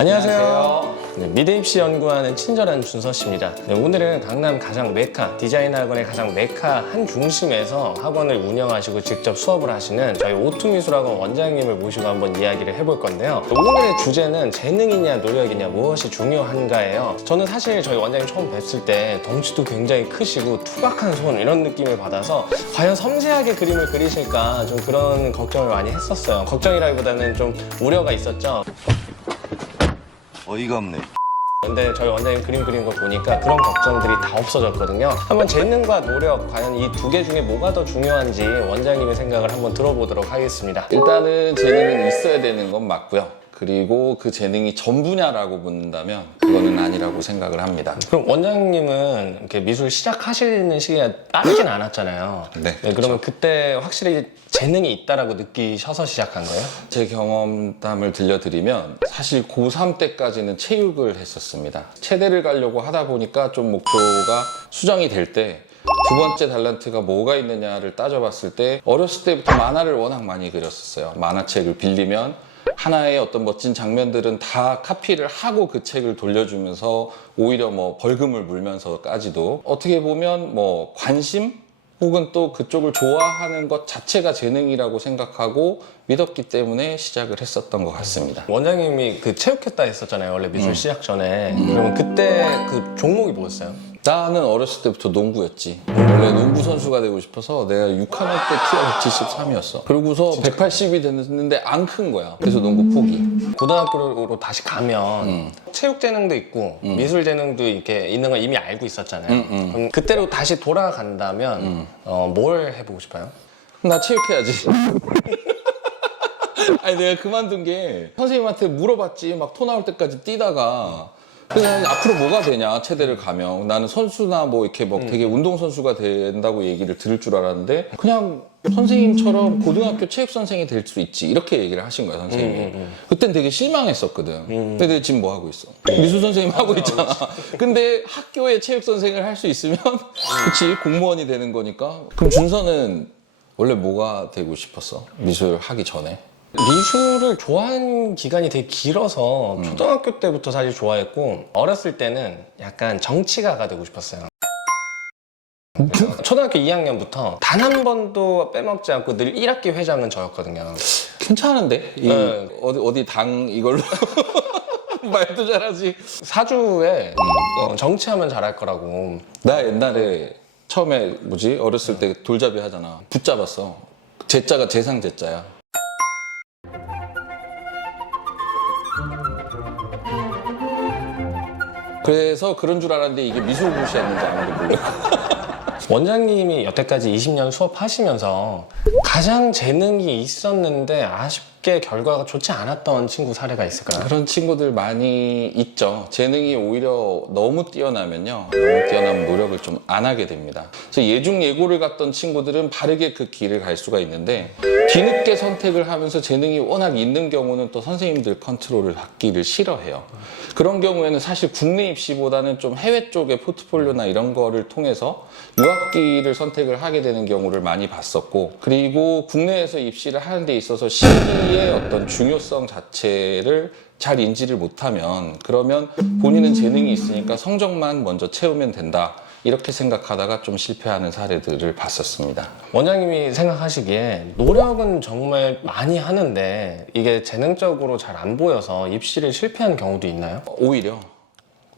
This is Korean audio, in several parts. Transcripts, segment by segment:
안녕하세요. 네, 미대 입시 연구하는 친절한 준서 씨입니다. 네, 오늘은 강남 가장 메카, 디자인 학원의 가장 메카 한 중심에서 학원을 운영하시고 직접 수업을 하시는 저희 오투미술학원 원장님을 모시고 한번 이야기를 해볼 건데요. 오늘의 주제는 재능이냐 노력이냐 무엇이 중요한가예요. 저는 사실 저희 원장님 처음 뵀을 때 덩치도 굉장히 크시고 투박한 손 이런 느낌을 받아서 과연 섬세하게 그림을 그리실까 좀 그런 걱정을 많이 했었어요. 걱정이라기보다는 좀 우려가 있었죠. 어이가 없네. 근데 저희 원장님 그림 그린 거 보니까 그런 걱정들이 다 없어졌거든요. 한번 재능과 노력, 과연 이 두 개 중에 뭐가 더 중요한지 원장님의 생각을 한번 들어보도록 하겠습니다. 일단은 재능은 있어야 되는 건 맞고요. 그리고 그 재능이 전부냐라고 묻는다면 그거는 아니라고 생각을 합니다. 그럼 원장님은 이렇게 미술 시작하시는 시기가 빠르진 않았잖아요. 네, 그러면 그때 확실히 재능이 있다라고 느끼셔서 시작한 거예요? 제 경험담을 들려드리면 사실 고3 때까지는 체육을 했었습니다. 체대를 가려고 하다 보니까 좀 목표가 수정이 될 때 두 번째 달란트가 뭐가 있느냐를 따져봤을 때 어렸을 때부터 만화를 워낙 많이 그렸었어요. 만화책을 빌리면 하나의 어떤 멋진 장면들은 다 카피를 하고 그 책을 돌려주면서 오히려 뭐 벌금을 물면서까지도 어떻게 보면 뭐 관심 혹은 또 그쪽을 좋아하는 것 자체가 재능이라고 생각하고 믿었기 때문에 시작을 했었던 것 같습니다. 원장님이 그 체육했다 했었잖아요. 원래 미술 시작 전에. 그러면 그때 그 종목이 뭐였어요? 나는 어렸을 때부터 농구였지. 원래 농구 선수가 되고 싶어서 내가 6학년 때 키가 173이었어. 그러고서 180이 됐는데 안 큰 거야. 그래서 농구 포기. 고등학교로 다시 가면 체육 재능도 있고 미술 재능도 이렇게 있는 걸 이미 알고 있었잖아요. 그럼 그때로 다시 돌아간다면 뭘 해보고 싶어요? 나 체육해야지. 아니 내가 그만둔 게 선생님한테 물어봤지. 막 토 나올 때까지 뛰다가 그냥 앞으로 뭐가 되냐 체대를 가면 나는 선수나 뭐 이렇게 뭐 되게 운동선수가 된다고 얘기를 들을 줄 알았는데 그냥 선생님처럼 고등학교 체육 선생이 될 수 있지 이렇게 얘기를 하신 거야 선생님이. 그땐 되게 실망했었거든. 근데 내가 지금 뭐 하고 있어? 미술 선생님 하고 있잖아. 근데 학교에 체육 선생을 할 수 있으면 그치 공무원이 되는 거니까. 그럼 준서는 원래 뭐가 되고 싶었어? 미술 하기 전에? 미술을 좋아한 기간이 되게 길어서 초등학교 때부터 사실 좋아했고 어렸을 때는 약간 정치가가 되고 싶었어요. 초등학교 2학년부터 단 한 번도 빼먹지 않고 늘 1학기 회장은 저였거든요. 괜찮은데? 네. 어디 당 이걸로? 말도 잘하지. 사주에 정치하면 잘할 거라고. 나 옛날에 처음에 어렸을 때 돌잡이 하잖아. 붙잡았어. 제자가 재상 제자야. 그래서 그런 줄 알았는데 이게 미술고시였는지 아무도 모르고. 원장님이 여태까지 20년 수업하시면서 가장 재능이 있었는데 아쉽게 결과가 좋지 않았던 친구 사례가 있을까요? 그런 친구들 많이 있죠. 재능이 오히려 너무 뛰어나면요. 너무 뛰어나면 노력을 좀 안 하게 됩니다. 그래서 예중예고를 갔던 친구들은 바르게 그 길을 갈 수가 있는데 뒤늦게 선택을 하면서 재능이 워낙 있는 경우는 또 선생님들 컨트롤을 받기를 싫어해요. 그런 경우에는 사실 국내 입시보다는 좀 해외 쪽의 포트폴리오나 이런 거를 통해서 유학기를 선택을 하게 되는 경우를 많이 봤었고, 그리고 국내에서 입시를 하는 데 있어서 시기의 어떤 중요성 자체를 잘 인지를 못하면 그러면 본인은 재능이 있으니까 성적만 먼저 채우면 된다 이렇게 생각하다가 좀 실패하는 사례들을 봤었습니다. 원장님이 생각하시기에 노력은 정말 많이 하는데 이게 재능적으로 잘 안 보여서 입시를 실패한 경우도 있나요? 오히려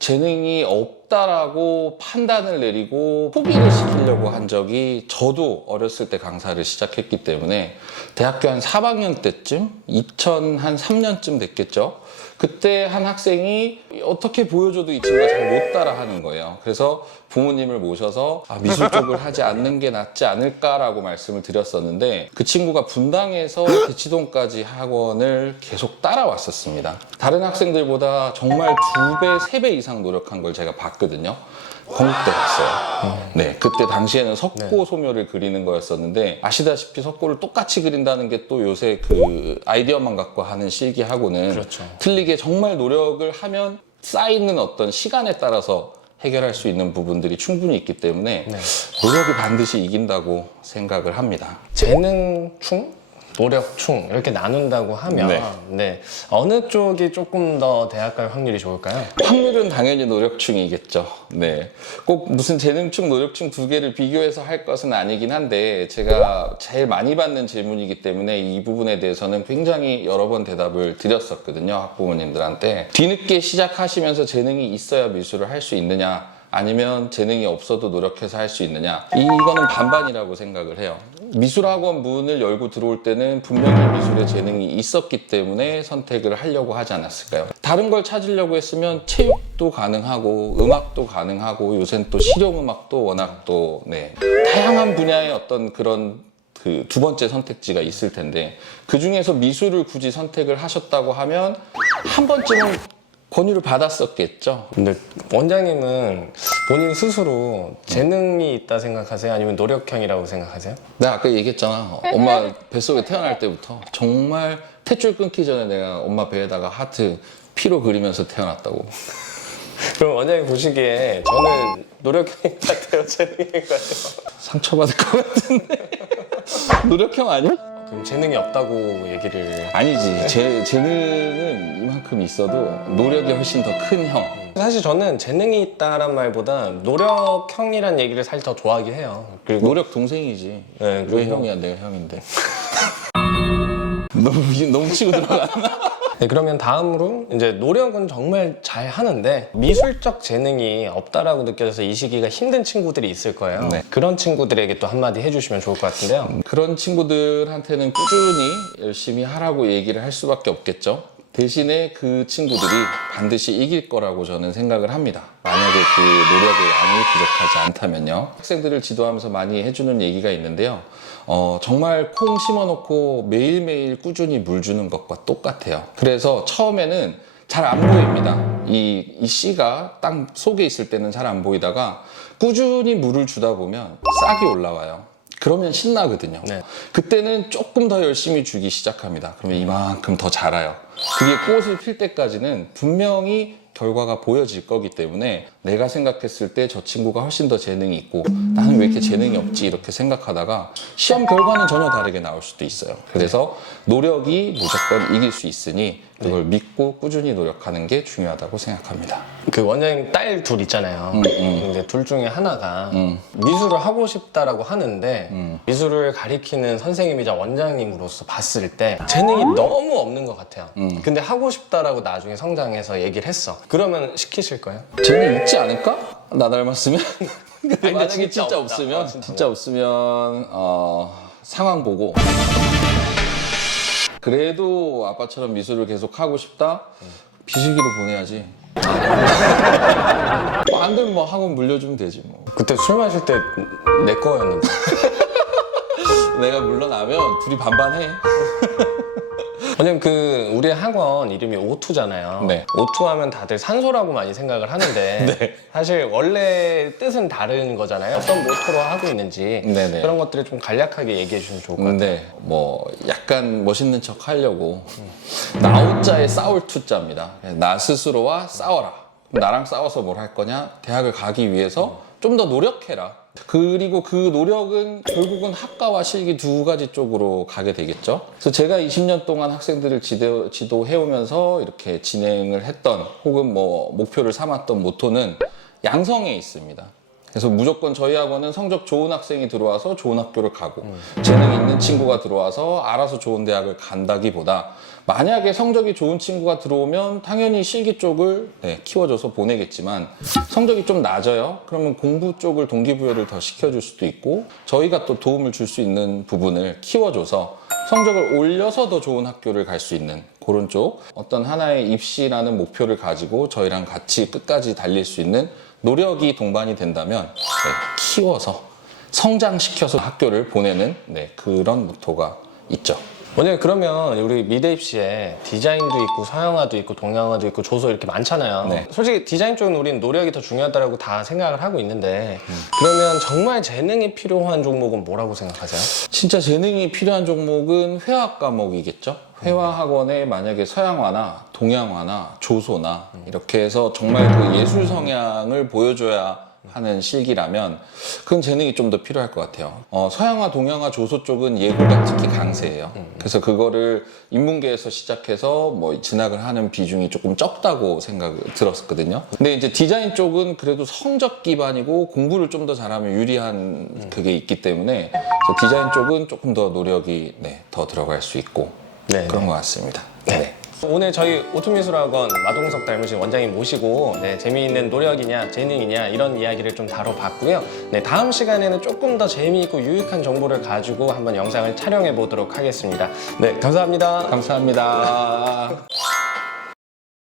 재능이 없다라고 판단을 내리고 포기를 시키려고 한 적이 저도 어렸을 때 강사를 시작했기 때문에 대학교 한 3학년 때쯤 2003년쯤 됐겠죠. 그때 한 학생이 어떻게 보여줘도 이 친구가 잘 못 따라 하는 거예요. 그래서 부모님을 모셔서 미술 쪽을 하지 않는 게 낫지 않을까라고 말씀을 드렸었는데 그 친구가 분당에서 대치동까지 학원을 계속 따라왔었습니다. 다른 학생들보다 정말 2배, 3배 이상 노력한 걸 제가 봤거든요. 건국대 갔어요. 네, 그때 당시에는 석고 소묘를 그리는 거였었는데 아시다시피 석고를 똑같이 그린다는 게 또 요새 그 아이디어만 갖고 하는 실기하고는 그렇죠. 틀리게 정말 노력을 하면 쌓이는 어떤 시간에 따라서 해결할 수 있는 부분들이 충분히 있기 때문에 노력이 반드시 이긴다고 생각을 합니다. 재능충? 노력충 이렇게 나눈다고 하면 네. 네, 어느 쪽이 조금 더 대학 갈 확률이 좋을까요? 확률은 당연히 노력충이겠죠. 네. 꼭 무슨 재능충, 노력충 두 개를 비교해서 할 것은 아니긴 한데 제가 제일 많이 받는 질문이기 때문에 이 부분에 대해서는 굉장히 여러 번 대답을 드렸었거든요. 학부모님들한테. 뒤늦게 시작하시면서 재능이 있어야 미술을 할 수 있느냐 아니면 재능이 없어도 노력해서 할 수 있느냐 이거는 반반이라고 생각을 해요. 미술학원 문을 열고 들어올 때는 분명히 미술에 재능이 있었기 때문에 선택을 하려고 하지 않았을까요? 다른 걸 찾으려고 했으면 체육도 가능하고 음악도 가능하고 요새는 또 실용음악도 워낙 또 다양한 분야의 어떤 그런 그 두 번째 선택지가 있을 텐데 그 중에서 미술을 굳이 선택을 하셨다고 하면 한 번쯤은 권유를 받았었겠죠. 근데 원장님은 본인 스스로 재능이 있다 생각하세요? 아니면 노력형이라고 생각하세요? 내가 아까 얘기했잖아. 엄마 뱃속에 태어날 때부터 정말 탯줄 끊기 전에 내가 엄마 배에다가 하트 피로 그리면서 태어났다고. 그럼 원장님 보시기에 저는 노력형인 것 같아요? 재능인 것 같아요? 상처받을 것 같은데. 노력형 아니야? 그럼 재능이 없다고 얘기를... 아니지. 재능은 이만큼 있어도 노력이 훨씬 더 큰 형. 사실 저는 재능이 있다란 말보다 노력형이란 얘기를 사실 더 좋아하긴 해요. 그리고 노력 동생이지. 네, 왜 형이야? 내가 형인데. 너무 치고 들어갔나? 네, 그러면 다음으로 이제 노력은 정말 잘 하는데 미술적 재능이 없다라고 느껴져서 이 시기가 힘든 친구들이 있을 거예요. 네. 그런 친구들에게 또 한마디 해주시면 좋을 것 같은데요. 그런 친구들한테는 꾸준히 열심히 하라고 얘기를 할 수밖에 없겠죠. 대신에 그 친구들이 반드시 이길 거라고 저는 생각을 합니다. 만약에 그 노력의 양이 부족하지 않다면요. 학생들을 지도하면서 많이 해주는 얘기가 있는데요. 정말 콩 심어놓고 매일매일 꾸준히 물 주는 것과 똑같아요. 그래서 처음에는 잘 안 보입니다. 이 씨가 땅 속에 있을 때는 잘 안 보이다가 꾸준히 물을 주다 보면 싹이 올라와요. 그러면 신나거든요. 네. 그때는 조금 더 열심히 주기 시작합니다. 그러면 이만큼 더 자라요. 그게 꽃을 필 때까지는 분명히 결과가 보여질 거기 때문에 내가 생각했을 때 저 친구가 훨씬 더 재능이 있고 나는 왜 이렇게 재능이 없지 이렇게 생각하다가 시험 결과는 전혀 다르게 나올 수도 있어요. 그래서 노력이 무조건 이길 수 있으니 그걸 믿고 꾸준히 노력하는 게 중요하다고 생각합니다. 그 원장님 딸 둘 있잖아요. 근데 둘 중에 하나가 미술을 하고 싶다라고 하는데 미술을 가리키는 선생님이자 원장님으로서 봤을 때 재능이 너무 없는 것 같아요. 근데 하고 싶다라고 나중에 성장해서 얘기를 했어. 그러면 시키실 거예요? 재능 있지 않을까? 나 닮았으면? 근데 만약에 진짜 진짜 없다. 없으면 진짜. 진짜 없으면 상황 보고 그래도 아빠처럼 미술을 계속 하고 싶다? 비수기로 보내야지. 안 되면 뭐 학원 물려주면 되지 뭐. 그때 술 마실 때 내 거였는데. 내가 물러나면 둘이 반반해. 원장님 그 우리 학원 이름이 오투잖아요. 네. 오투 하면 다들 산소라고 많이 생각을 하는데 네. 사실 원래 뜻은 다른 거잖아요. 어떤 모토로 하고 있는지 네네. 그런 것들을 좀 간략하게 얘기해 주시면 좋을 것 같아요. 근데 뭐 약간 멋있는 척 하려고 나우자의 싸울 투자입니다. 나 스스로와 싸워라. 나랑 싸워서 뭘 할 거냐? 대학을 가기 위해서 좀 더 노력해라. 그리고 그 노력은 결국은 학과와 실기 두 가지 쪽으로 가게 되겠죠. 그래서 제가 20년 동안 학생들을 지도해오면서 이렇게 진행을 했던 혹은 뭐 목표를 삼았던 모토는 양성에 있습니다. 그래서 무조건 저희 학원은 성적 좋은 학생이 들어와서 좋은 학교를 가고 재능 있는 친구가 들어와서 알아서 좋은 대학을 간다기보다 만약에 성적이 좋은 친구가 들어오면 당연히 실기 쪽을 키워줘서 보내겠지만 성적이 좀 낮아요. 그러면 공부 쪽을 동기부여를 더 시켜줄 수도 있고 저희가 또 도움을 줄 수 있는 부분을 키워줘서 성적을 올려서 더 좋은 학교를 갈 수 있는 그런 쪽 어떤 하나의 입시라는 목표를 가지고 저희랑 같이 끝까지 달릴 수 있는 노력이 동반이 된다면 키워서 성장시켜서 학교를 보내는 그런 모토가 있죠. 원장님 그러면 우리 미대 입시에 디자인도 있고 서양화도 있고 동양화도 있고 조소 이렇게 많잖아요. 네. 솔직히 디자인 쪽은 우리는 노력이 더 중요하다고 다 생각을 하고 있는데 그러면 정말 재능이 필요한 종목은 뭐라고 생각하세요? 진짜 재능이 필요한 종목은 회화 과목이겠죠. 회화 학원에 만약에 서양화나 동양화나 조소나 이렇게 해서 정말 그 예술 성향을 보여줘야 하는 실기라면 그건 재능이 좀 더 필요할 것 같아요. 서양화, 동양화, 조소 쪽은 예고가 특히 강세예요. 그래서 그거를 인문계에서 시작해서 뭐 진학을 하는 비중이 조금 적다고 생각을 들었거든요. 근데 이제 디자인 쪽은 그래도 성적 기반이고 공부를 좀 더 잘하면 유리한 그게 있기 때문에 그래서 디자인 쪽은 조금 더 노력이 더 들어갈 수 있고 네. 그런 것 같습니다. 네. 오늘 저희 오투미술학원 마동석 닮으신 원장님 모시고 재미있는 노력이냐 재능이냐 이런 이야기를 좀 다뤄봤고요. 다음 시간에는 조금 더 재미있고 유익한 정보를 가지고 한번 영상을 촬영해 보도록 하겠습니다. 네, 감사합니다. 감사합니다.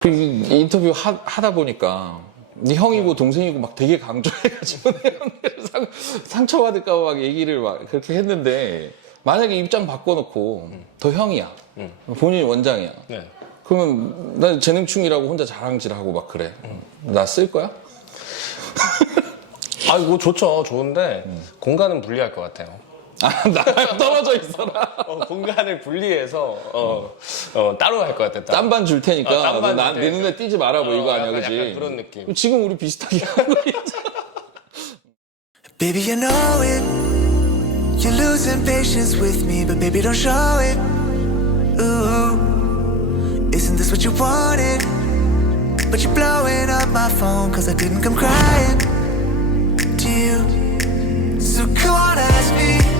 그 인터뷰 하다 보니까 네 형이고 동생이고 막 되게 강조해가지고 내 형들 상처받을까 봐 막 얘기를 막 그렇게 했는데 만약에 입장 바꿔놓고 더 형이야. 본인이 원장이야. 네. 그러면 나 재능충이라고 혼자 자랑질하고 막 그래. 나 쓸 거야? 아, 이거 좋죠. 좋은데 공간은 분리할 것 같아요. 나 떨어져 있어라. 공간을 분리해서 따로 할 것 같아. 따로. 딴반 줄 테니까 딴반 너 줄 내 눈에 띄지 말아 뭐 이거 아니야, 약간 그지? 그런 느낌. 지금 우리 비슷하게 하고 있잖아. Baby, you know it. You're losing patience with me, but baby, don't show it. Ooh, isn't this what you wanted? But you're blowing up my phone, cause I didn't come crying to you. So come on, ask me.